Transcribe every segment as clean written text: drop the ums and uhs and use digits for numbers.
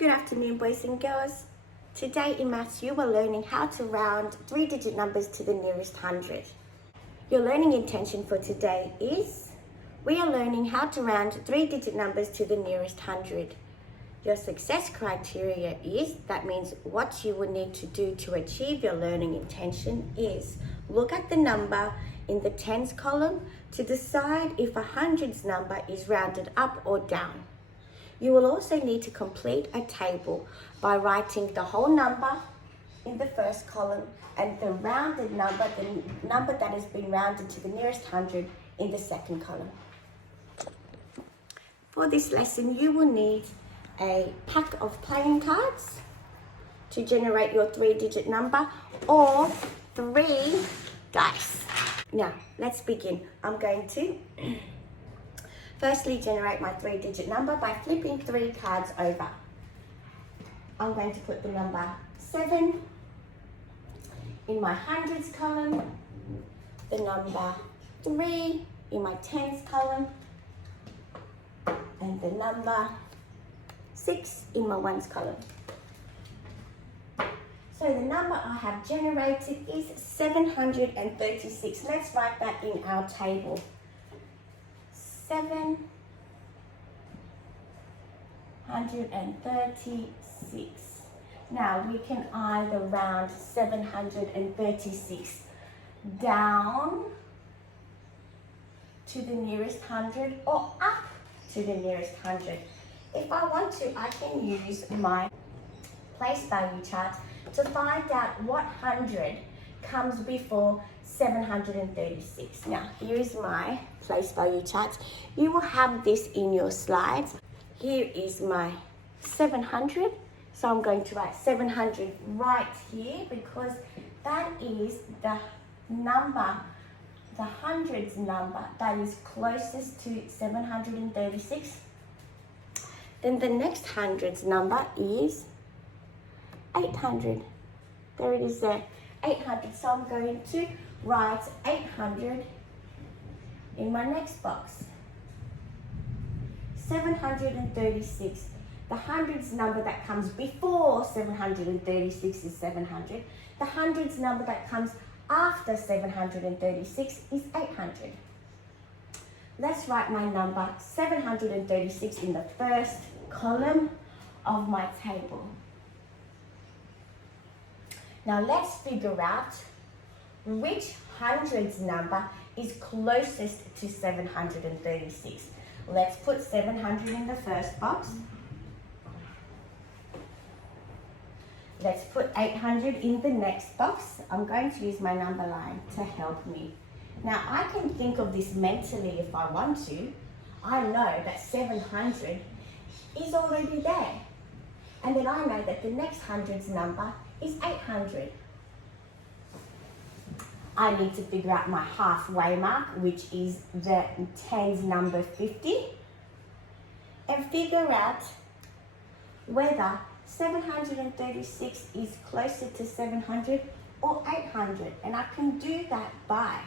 Good afternoon, boys and girls. Today in maths, you are learning how to round three-digit numbers to the nearest hundred. Your learning intention for today is, we are learning how to round three-digit numbers to the nearest hundred. Your success criteria is, that means what you will need to do to achieve your learning intention is, look at the number in the tens column to decide if a hundreds number is rounded up or down. You will also need to complete a table by writing the whole number in the first column and the rounded number, the number that has been rounded to the nearest hundred, in the second column. For this lesson, you will need a pack of playing cards to generate your three-digit number or 3 dice. Now, let's begin. I'm going to firstly generate my three-digit number by flipping 3 cards over. I'm going to put the number 7 in my hundreds column, the number 3 in my tens column, and the number 6 in my ones column. So the number I have generated is 736. Let's write that in our table. 736. Now we can either round 736 down to the nearest hundred or up to the nearest hundred. If I want to, I can use my place value chart to find out what hundred comes before 736. Now, here is my place value chart. You will have this in your slides. Here is my 700. So I'm going to write 700 right here because that is the number, the hundreds number that is closest to 736. Then the next hundreds number is 800. There it is there, 800. So I'm going to write 800 in my next box. 736. The hundreds number that comes before 736 is 700. The hundreds number that comes after 736 is 800. Let's write my number 736 in the first column of my table. Now let's figure out which hundreds number is closest to 736. Let's put 700 in the first box. Let's put 800 in the next box. I'm going to use my number line to help me. Now I can think of this mentally if I want to. I know that 700 is already there. And then I know that the next hundreds number is 800. I need to figure out my halfway mark, which is the tens number 50, and figure out whether 736 is closer to 700 or 800. And I can do that by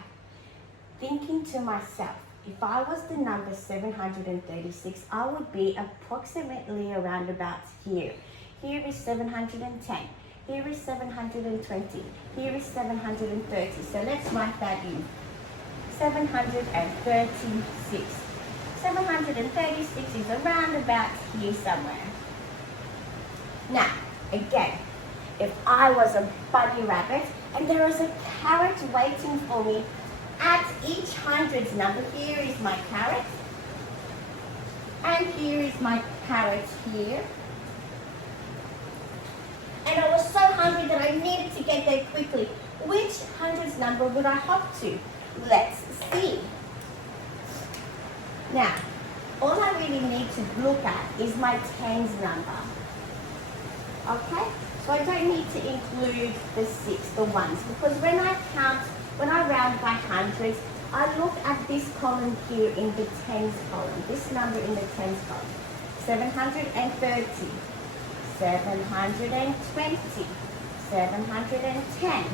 thinking to myself, if I was the number 736, I would be approximately around about here. Here is 710. Here is 720. Here is 730. So let's write that in. 736. 736 is around about here somewhere. Now, again, if I was a bunny rabbit and there was a carrot waiting for me at each hundreds number, here is my carrot. And here is my carrot here. And I was so hungry that I needed to get there quickly. Which hundreds number would I hop to? Let's see. Now, all I really need to look at is my tens number. Okay? So I don't need to include the 6, the ones, because when I round by hundreds, I look at this column here in the tens column, this number in the tens column. 730. 720, 710,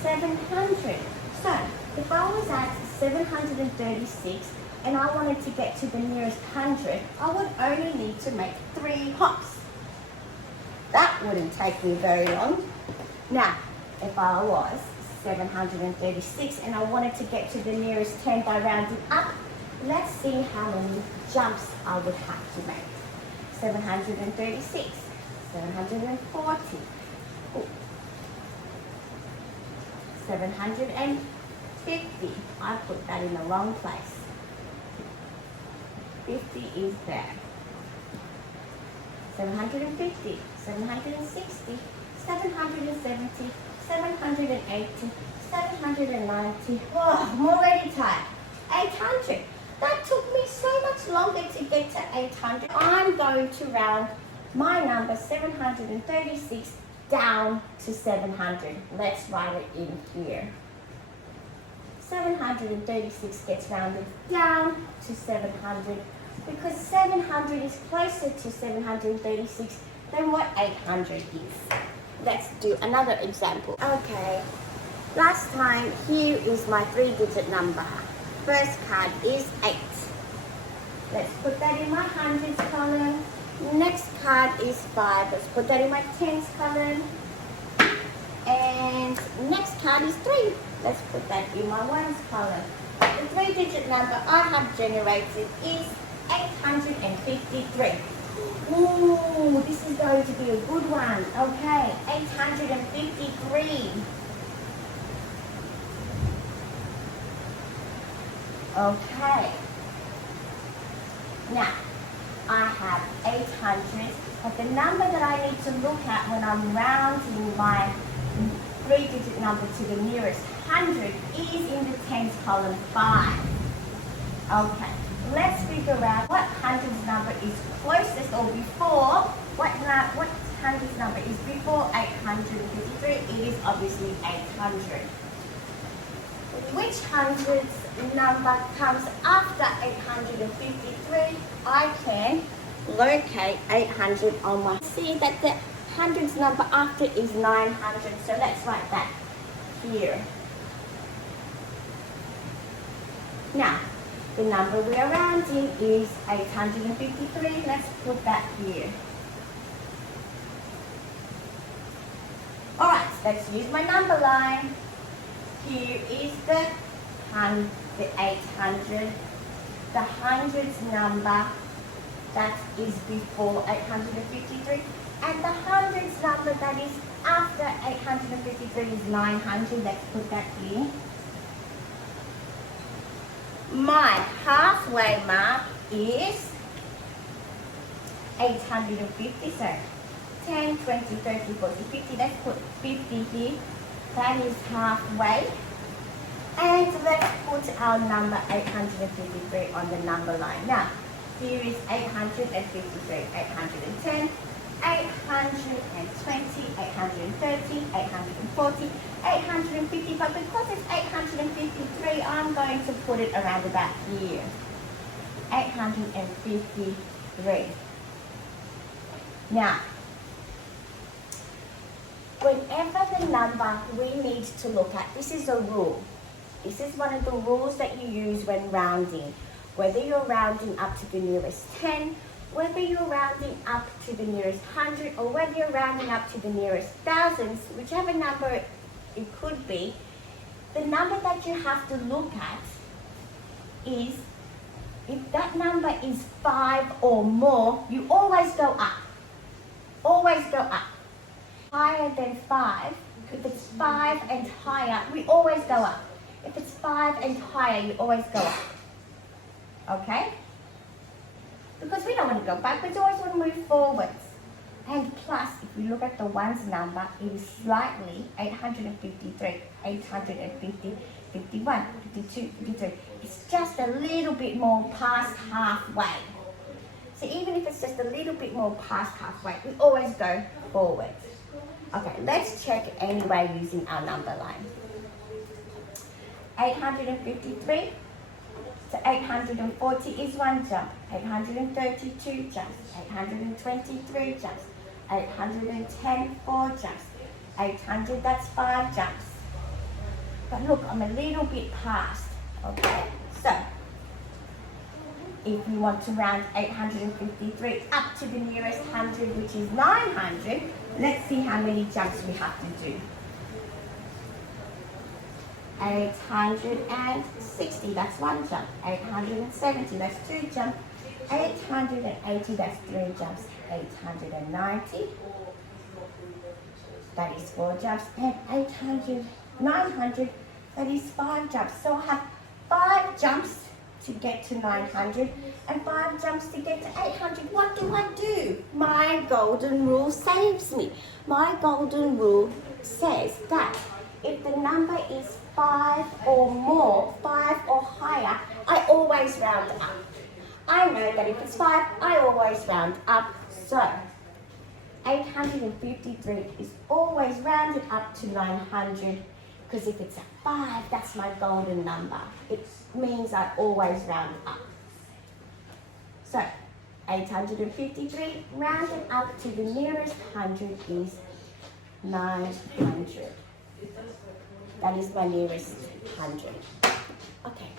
700. So, if I was at 736 and I wanted to get to the nearest 100, I would only need to make 3 hops. That wouldn't take me very long. Now, if I was 736 and I wanted to get to the nearest 10 by rounding up, let's see how many jumps I would have to make. 736, 740, 750. I put that in the wrong place. 50 is there. 750, 760, 770, 780, 790. Oh, I'm already tired. 800. That took me so much longer to get to 800. I'm going to round my number 736 down to 700. Let's write it in here. 736 gets rounded down to 700 because 700 is closer to 736 than what 800 is. Let's do another example. Okay, last time, here is my 3-digit number. First card is 8. Let's put that in my hundreds column. Next card is 5. Let's put that in my tens column. And next card is 3. Let's put that in my ones column. The 3-digit number I have generated is 853. Ooh, this is going to be a good one. Okay, 853. Okay. Now, I have 800, but the number that I need to look at when I'm rounding my 3-digit number to the nearest 100 is in the tens column 5. Okay, let's figure out what hundreds number is closest or before, what hundreds number is before 853. It is obviously 800. Which hundreds number comes after 853? I can locate 800 on my... See that the hundreds number after is 900, so let's write that here. Now, the number we are rounding is 853. Let's put that here. Alright, let's use my number line. Here is the 800, the hundreds number that is before 853, and the hundreds number that is after 853 is 900. Let's put that here. My halfway mark is 850, so 10, 20, 30, 40, 50. Let's put 50 here. That is halfway. And let's put our number 853 on the number line. Now, here is 853, 810, 820, 830, 840, 850. But because it's 853, I'm going to put it around about here. 853. Now, whenever the number we need to look at, this is a rule. This is one of the rules that you use when rounding. Whether you're rounding up to the nearest 10, whether you're rounding up to the nearest 100, or whether you're rounding up to the nearest thousands, whichever number it could be, the number that you have to look at is, if that number is 5 or more, you always go up. Always go up. Higher than 5, if it's 5 and higher, we always go up. If it's 5 and higher, you always go up. Okay? Because we don't want to go backwards, we always want to move forwards. And plus, if we look at the ones number, it is slightly 853, 850, 51, 52, 53. It's just a little bit more past halfway. So even if it's just a little bit more past halfway, we always go forward. Okay, let's check anyway using our number line. 853 to 840 is one jump. 832 jumps. 823 jumps. 810, 4 jumps. 800, that's 5 jumps. But look, I'm a little bit past. Okay, so if you want to round 853 up to the nearest 100, which is 900, let's see how many jumps we have to do. 860, that's one jump. 870, that's two jumps. 880, that's three jumps. 890, that is four jumps. And 900, that is five jumps. So I have 5 jumps to get to 900 and 5 jumps to get to 800. What do I do? My golden rule saves me. My golden rule says that if the number is 5 or more, 5 or higher, I always round up. I know that if it's 5, I always round up. So 853 is always rounded up to 900, because if it's a 5, that's my golden number. It means I always round up. So 853 rounded up to the nearest 100 is 900. That is my nearest 100. Okay.